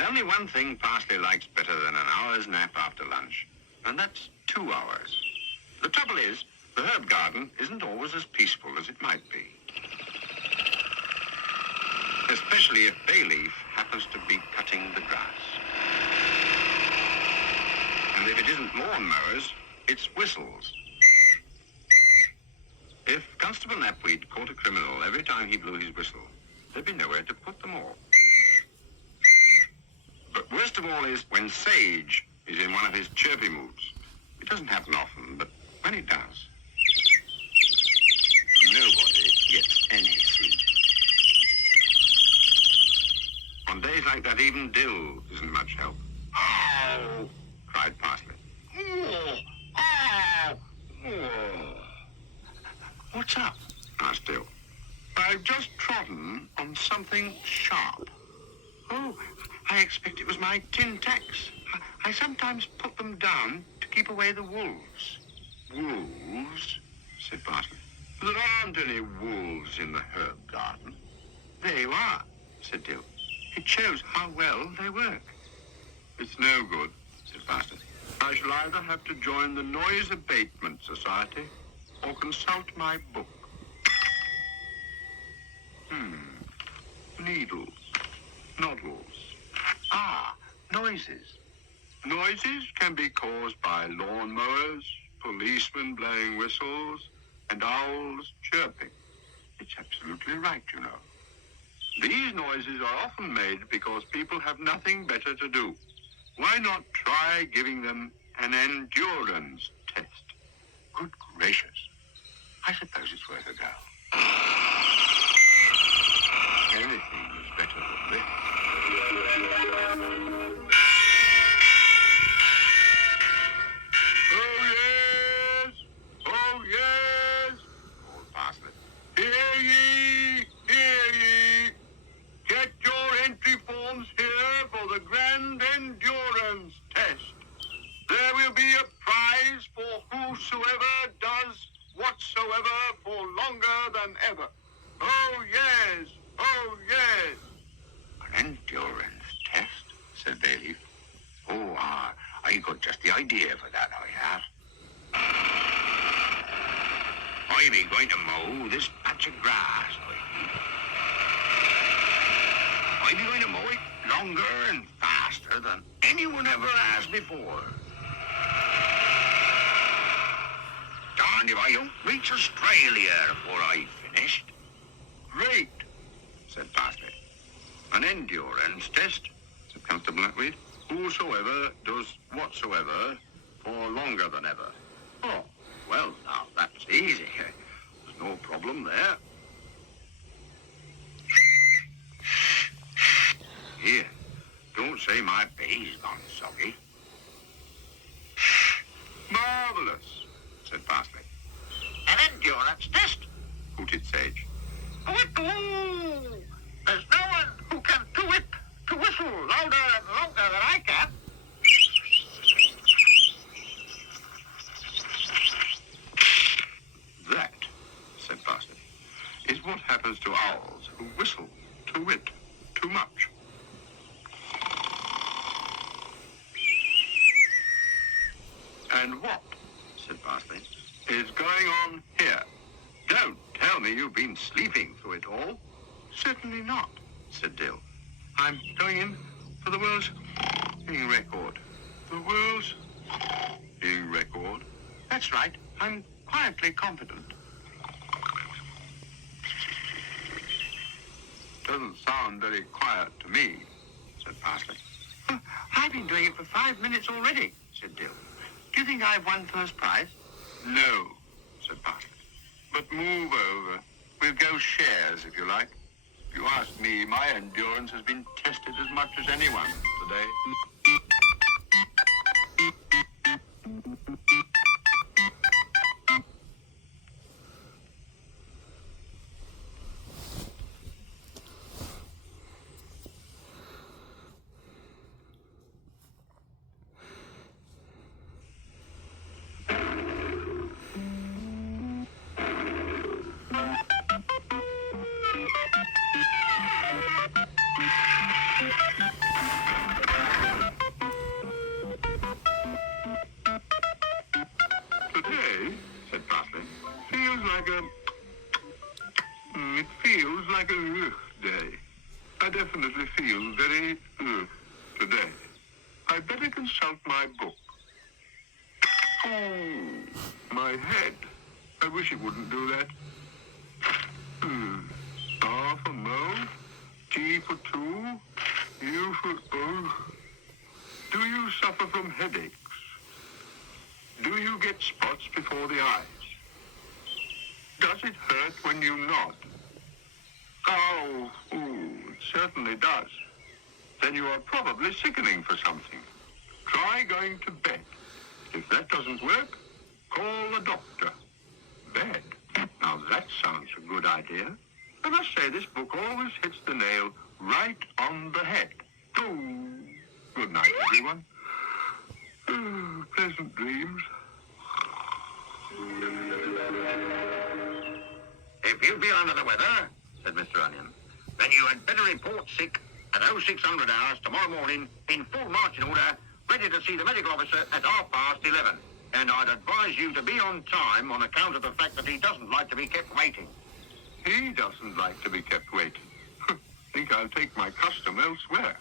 There's only one thing Parsley likes better than an hour's nap after lunch, and that's 2 hours. The trouble is, the herb garden isn't always as peaceful as it might be. Especially if Bayleaf happens to be cutting the grass. And if it isn't lawn mowers, it's whistles. If Constable Knapweed caught a criminal every time he blew his whistle, there'd be nowhere to put them all. But worst of all is when Sage is in one of his chirpy moods. It doesn't happen often, but when it does, nobody gets any sleep. On days like that, even Dill isn't much help. "Oh!" cried Parsley. "Oh! Oh! Oh!" "What's up?" asked Dill. "I've just trodden on something sharp." "Oh, I expect it was my tin tacks. I sometimes put them down to keep away the wolves." "Wolves?" said Parsley. "There aren't any wolves in the herb garden." "There you are," said Dill. "It shows how well they work." "It's no good," said Parsley. "I shall either have to join the Noise Abatement Society or consult my book." Needles. Noddles. Ah, noises. Noises can be caused by lawn mowers, policemen blowing whistles, and owls chirping. It's absolutely right, you know. These noises are often made because people have nothing better to do. Why not try giving them an endurance test? Good gracious. I suppose it's worth a go. Anything is better than this. "Oh, yes! Oh, yes!" called Parsley. "Hear ye! Hear ye! Get your entry forms here for the Grand Endurance Test. There will be a prize for whosoever does whatsoever for longer than ever. Oh, yes! Oh, yes!" "An endurance test?" said Bayleaf. "Oh, I got just the idea for that, I have. I be going to mow this patch of grass, I be going to mow it longer and faster than anyone ever has before. Darned if I don't reach Australia before I've finished." "Great," said Parsley. "An endurance test," said Constable Knapweed. "Whosoever does whatsoever for longer than ever." "Oh, well, now, that's easy. There's no problem there." "Here, don't say my bay's gone soggy." "Marvellous," said Parsley. "An endurance test," hooted Sage. "Oh, there's no one who can do it to whistle louder and longer than I can." "That," said Parsley, "is what happens to owls who whistle to wit too much." "And what," said Parsley, "is going on here? Don't tell me you've been sleeping through it all." "Certainly not," said Dill. "I'm going in for the world's record." "The world's record?" "That's right. I'm quietly confident." "Doesn't sound very quiet to me," said Parsley. "I've been doing it for 5 minutes already," said Dill. "Do you think I've won first prize?" "No," said Parsley. "But move over. We'll go shares, if you like. If you ask me, my endurance has been tested as much as anyone today." like a day. I definitely feel very today. I better consult my book. Oh, my head. I wish it wouldn't do that. R for Mo, T for two, U for O. Do you suffer from headaches? Do you get spots before the eyes? Does it hurt when you nod? Oh, it certainly does. Then you are probably sickening for something. Try going to bed. If that doesn't work, call a doctor. Bed. Now that sounds a good idea. I must say this book always hits the nail right on the head. Oh, good night, everyone. Pleasant dreams. If you feel under the weather, said Mr. Onion, then you had better report sick at 0600 hours tomorrow morning in full marching order, ready to see the medical officer at 11:30. And I'd advise you to be on time on account of the fact that he doesn't like to be kept waiting. He doesn't like to be kept waiting. Think I'll take my custom elsewhere.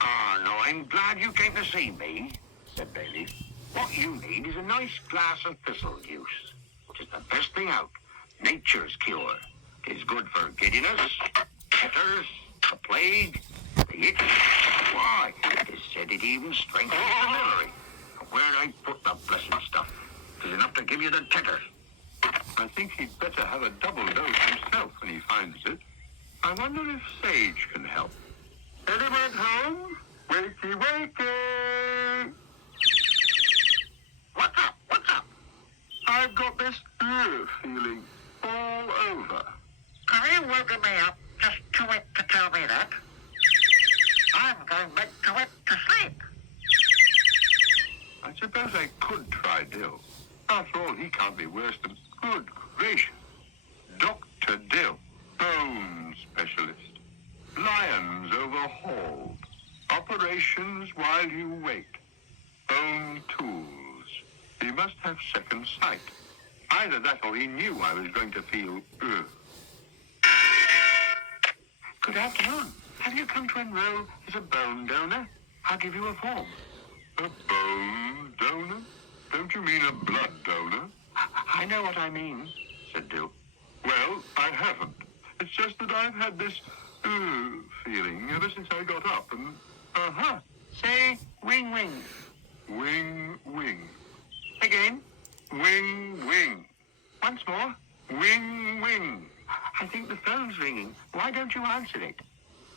Ah, no, I'm glad you came to see me, said Bailey. What you need is a nice glass of thistle juice, which is the best thing out. Nature's cure. It's good for giddiness, tetters, the plague, the itch. Why, it is said it even strengthens the memory. Where'd I put the blessed stuff? It's enough to give you the tetters. I think he'd better have a double dose himself when he finds it. I wonder if sage can help. Anyone home? Wakey, wakey! What's up? What's up? I've got this feeling all over. Are you woken me up just too wet to tell me that? I'm going back to it to sleep. I suppose I could try Dill. After all, he can't be worse than... Good gracious. Dr. Dill, bone specialist. Lions overhauled. Operations while you wait. Own tools. He must have second sight. Either that or he knew I was going to feel... Good afternoon. Have you come to enroll as a bone donor? I'll give you a form. A bone donor? Don't you mean a blood donor? I know what I mean, said Dill. Well, I haven't. It's just that I've had this feeling ever since I got up and... Say wing, wing. Wing, wing. Again. Wing, wing. Once more. Wing, wing. I think the phone's ringing. Why don't you answer it?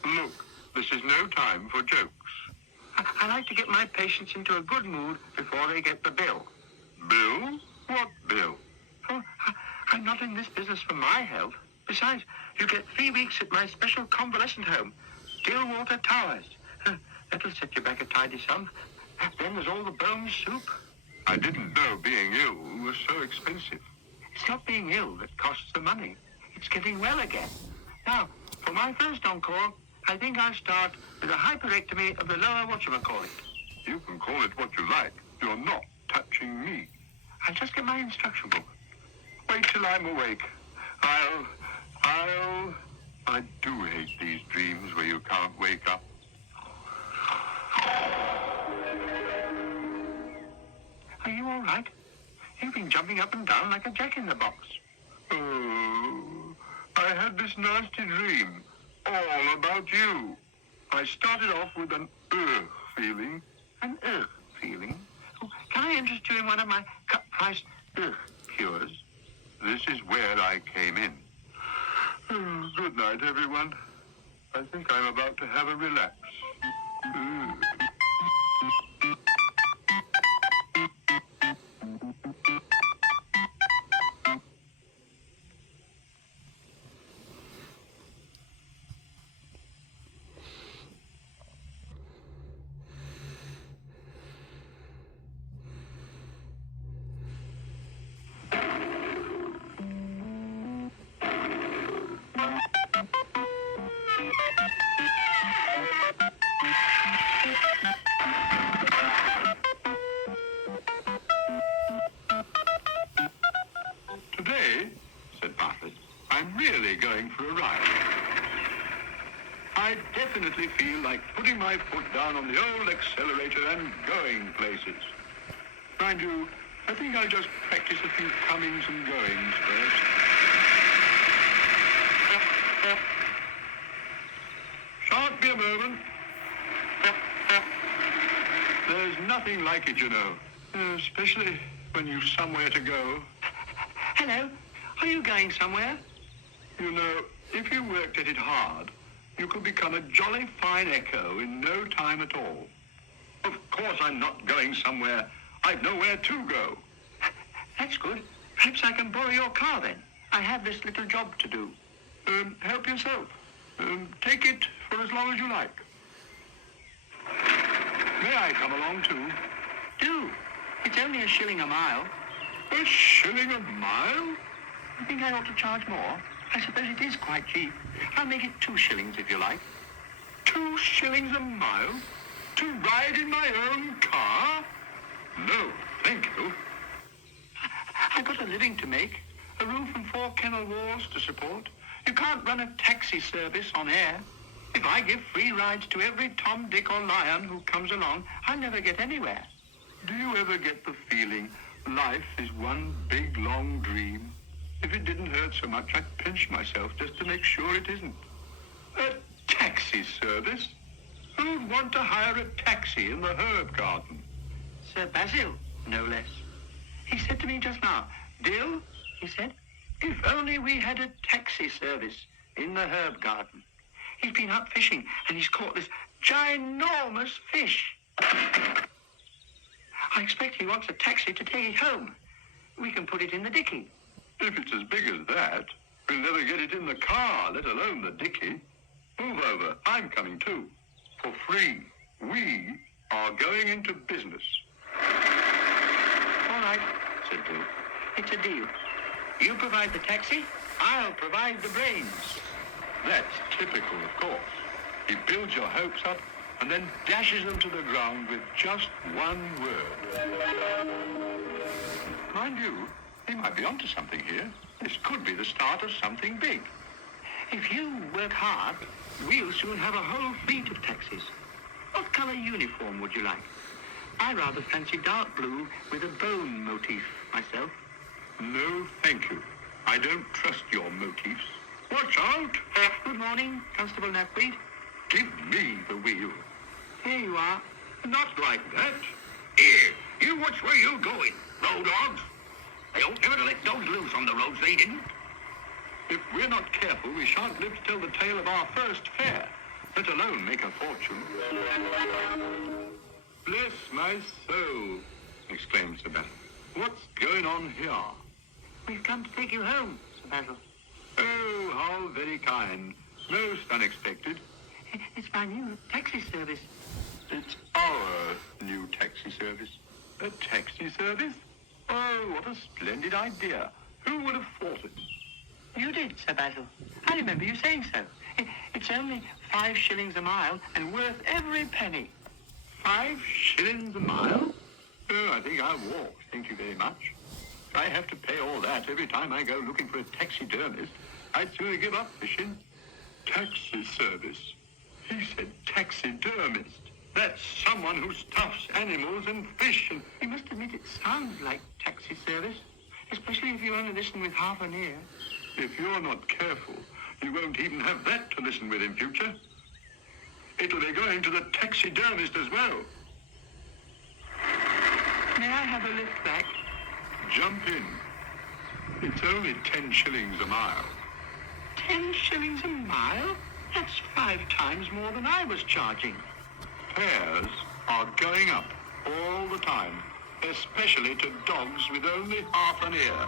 Look, this is no time for jokes. I like to get my patients into a good mood before they get the bill. Bill? What bill? Oh, I'm not in this business for my health. Besides, you get 3 weeks at my special convalescent home, Stillwater Towers. That'll set you back a tidy sum. Then there's all the bone soup. I didn't know being ill was so expensive. It's not being ill that costs the money. It's getting well again. Now, for my first encore, I think I'll start with a hyperectomy of the lower whatchamacallit. You can call it what you like. You're not touching me. I'll just get my instruction book. Wait till I'm awake. I do hate these dreams where you can't wake up. Are you all right? You've been jumping up and down like a jack-in-the-box. Oh, I had this nasty dream, all about you. I started off with an feeling. An feeling? Oh, can I interest you in one of my cut-priced cures? This is where I came in. Good night, everyone. I think I'm about to have a relapse. I definitely feel like putting my foot down on the old accelerator and going places. Mind you, I think I'll just practice a few comings and goings first. Shan't be a moment. There's nothing like it, you know. Especially when you've somewhere to go. Hello. Are you going somewhere? You know, if you worked at it hard, you could become a jolly fine echo in no time at all. Of course I'm not going somewhere. I've nowhere to go. That's good. Perhaps I can borrow your car then. I have this little job to do. Help yourself. Take it for as long as you like. May I come along too? Do. It's only a shilling a mile. A shilling a mile? I think I ought to charge more. I suppose it is quite cheap. I'll make it 2 shillings if you like. 2 shillings a mile? To ride in my own car? No, thank you. I've got a living to make. A roof and 4 kennel walls to support. You can't run a taxi service on air. If I give free rides to every Tom, Dick or Lion who comes along, I'll never get anywhere. Do you ever get the feeling life is one big, long dream? If it didn't hurt so much, I'd pinch myself just to make sure it isn't. A taxi service? Who'd want to hire a taxi in the herb garden? Sir Basil, no less. He said to me just now, Dill, he said, if only we had a taxi service in the herb garden. He's been out fishing and he's caught this ginormous fish. I expect he wants a taxi to take it home. We can put it in the dicky. If it's as big as that, we'll never get it in the car, let alone the dicky. Move over. I'm coming too. For free. We are going into business. All right, said Bill. It's a deal. You provide the taxi, I'll provide the brains. That's typical, of course. He builds your hopes up and then dashes them to the ground with just one word. Mind you, he might be onto something here. This could be the start of something big. If you work hard, we'll soon have a whole fleet of taxis. What colour uniform would you like? I rather fancy dark blue with a bone motif myself. No, thank you. I don't trust your motifs. Watch out! Good morning, Constable Knapweed. Give me the wheel. Here you are. Not like that. Here, you watch where you're going, road dogs. They don't ever let dogs loose on the roads, they didn't. If we're not careful, we shan't live to tell the tale of our first fare, let alone make a fortune. Bless my soul, exclaimed Sir Basil. What's going on here? We've come to take you home, Sir Basil. Oh, how very kind. Most unexpected. It's my new taxi service. It's our new taxi service. A taxi service? Oh, what a splendid idea. Who would have thought it? You did, Sir Basil. I remember you saying so. It's only 5 shillings a mile and worth every penny. 5 shillings a mile? Oh, I think I'll walk. Thank you very much. If I have to pay all that every time I go looking for a taxidermist, I'd sooner give up fishing. Taxi service. He said taxidermist. That's someone who stuffs animals and fish. And you must admit it sounds like taxi service, especially if you only listen with half an ear. If you're not careful, you won't even have that to listen with in future. It'll be going to the taxidermist as well. May I have a lift back? Jump in. It's only 10 shillings a mile. 10 shillings a mile? That's 5 times more than I was charging. Fares are going up all the time, especially to dogs with only half an ear.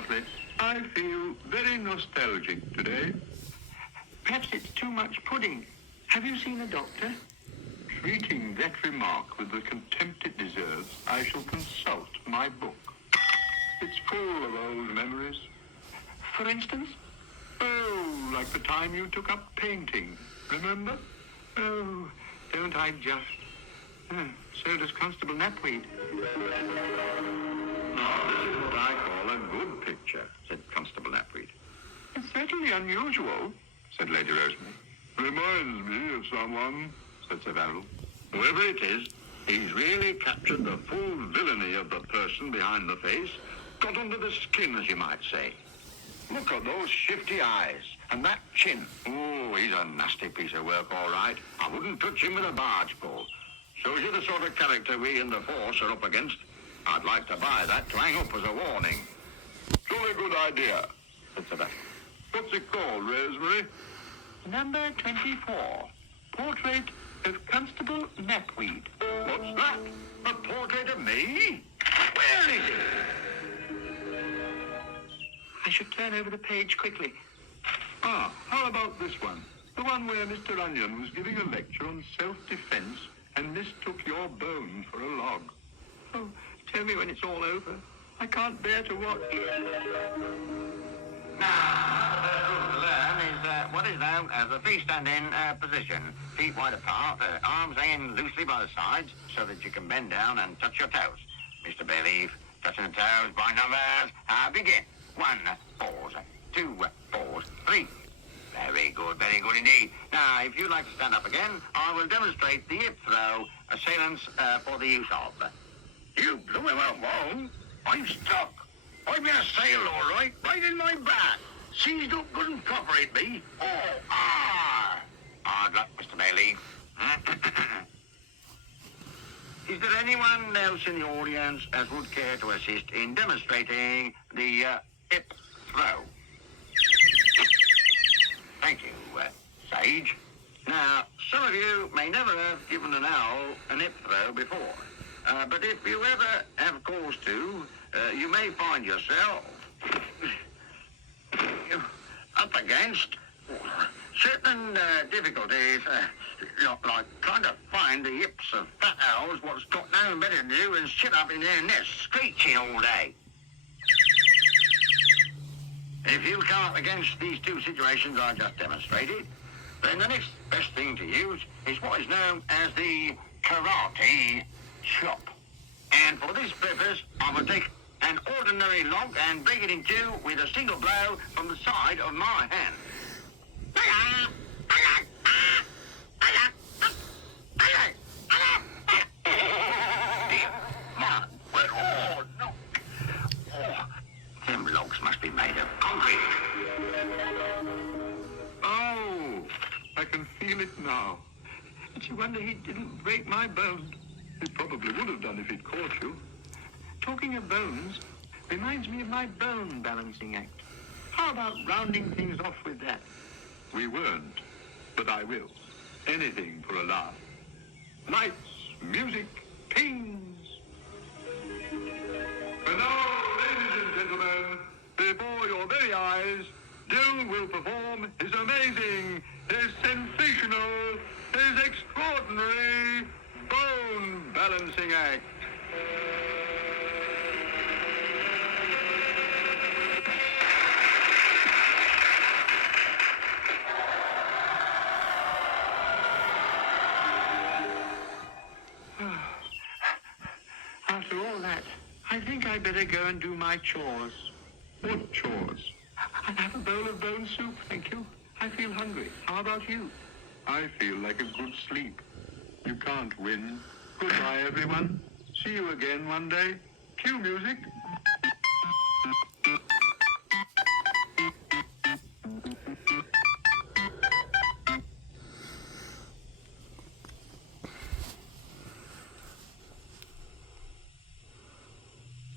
Parsley. I feel very nostalgic today. Perhaps it's too much pudding. Have you seen a doctor? Treating that remark with the contempt it deserves, I shall consult my book. It's full of old memories. For instance? Oh, like the time you took up painting. Remember? Oh, don't I just? So does Constable Napweed. Now, this is what I call a good picture, said Constable Napweed. It's certainly unusual, said Lady Rosemary. Reminds me of someone, said Sir Basil. Whoever it is, he's really captured the full villainy of the person behind the face, got under the skin, as you might say. Look at those shifty eyes and that chin. Oh, he's a nasty piece of work, all right. I wouldn't touch him with a barge pole. Shows you the sort of character we in the force are up against. I'd like to buy that to hang up as a warning. Jolly good idea, said Sebastian. What's it called, Rosemary? Number 24. Portrait of Constable Napweed. What's that? A portrait of me? Where is it? I should turn over the page quickly. Ah, how about this one? The one where Mr. Onion was giving a lecture on self-defense and mistook your bone for a log. Oh, tell me when it's all over. I can't bear to watch. Now, the rule to learn is what is known as the freestanding position. Feet wide apart, arms hanging loosely by the sides so that you can bend down and touch your toes. Mr. Bayleaf, touching the toes by numbers. Begin. 1, pause. 2, pause. 3. Very good indeed. Now, if you'd like to stand up again, I will demonstrate the hip throw assailants for the use of. You blew him up, Wong. I'm stuck. I've been assailed, all right, right in my back. Seized up good and proper, it be. Hard luck, Mr. Bailey. Is there anyone else in the audience as would care to assist in demonstrating the hip throw? Thank you, Sage. Now, some of you may never have given an owl an hip throw before. But if you ever have cause to, you may find yourself up against certain difficulties, like trying to find the hips of fat owls what's got no better to do than sit up in their nests screeching all day. If you come up against these two situations I just demonstrated, then the next best thing to use is what is known as the karate chop. And for this purpose, I will take an ordinary log and break it in two with a single blow from the side of my hand. Them logs must be made of concrete. Oh, I can feel it now. It's a wonder he didn't break my bones. He probably would have done if he'd caught you. Talking of bones reminds me of my bone balancing act. How about rounding things off with that? We weren't, but I will. Anything for a laugh. Lights, music, pings. And now, ladies and gentlemen, before your very eyes, Dill will perform his amazing, his sensational, his extraordinary bone balancing act. After all that, I think I'd better go and do my chores. What chores? I'll have a bowl of bone soup, thank you. I feel hungry. How about you? I feel like a good sleep. You can't win. Goodbye, everyone. See you again one day. Cue music.